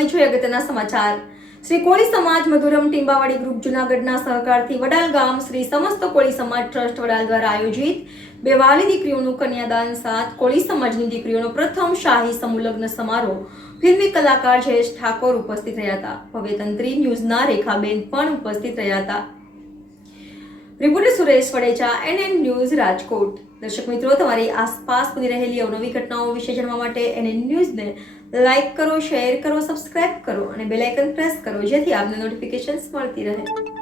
હવે જોઈએ અગત્યના સમાચાર। શ્રી કોળી સમાજ મધુરમ ટીંબાવાડી ગ્રુપ જૂનાગઢના સહકારથી વડાલ ગામ શ્રી સમસ્ત કોળી સમાજ ટ્રસ્ટ વડાલ દ્વારા આયોજિત બે વાલી દીકરીઓનું કન્યાદાન સાથ કોળી સમાજની દીકરીઓનો પ્રથમ શાહી સમૂહ લગ્ન સમારોહ ફિલ્મી કલાકાર જયેશ ઠાકોર ઉપસ્થિત રહ્યા હતા। ભવ્ય તંત્રી ન્યૂઝના રેખાબેન પણ ઉપસ્થિત રહ્યા હતા। Reporter Suresh Vadecha, NN news, Rajkot. દર્શક મિત્રો, તમારી આસપાસ બની રહેલી અવનવી ઘટનાઓ વિશે જાણવા માટે NN ન્યૂઝને લાઇક કરો, શેર કરો, સબસ્ક્રાઇબ કરો અને બેલ આઇકન પ્રેસ કરો, જેથી આપને નોટિફિકેશન્સ મળતી રહે।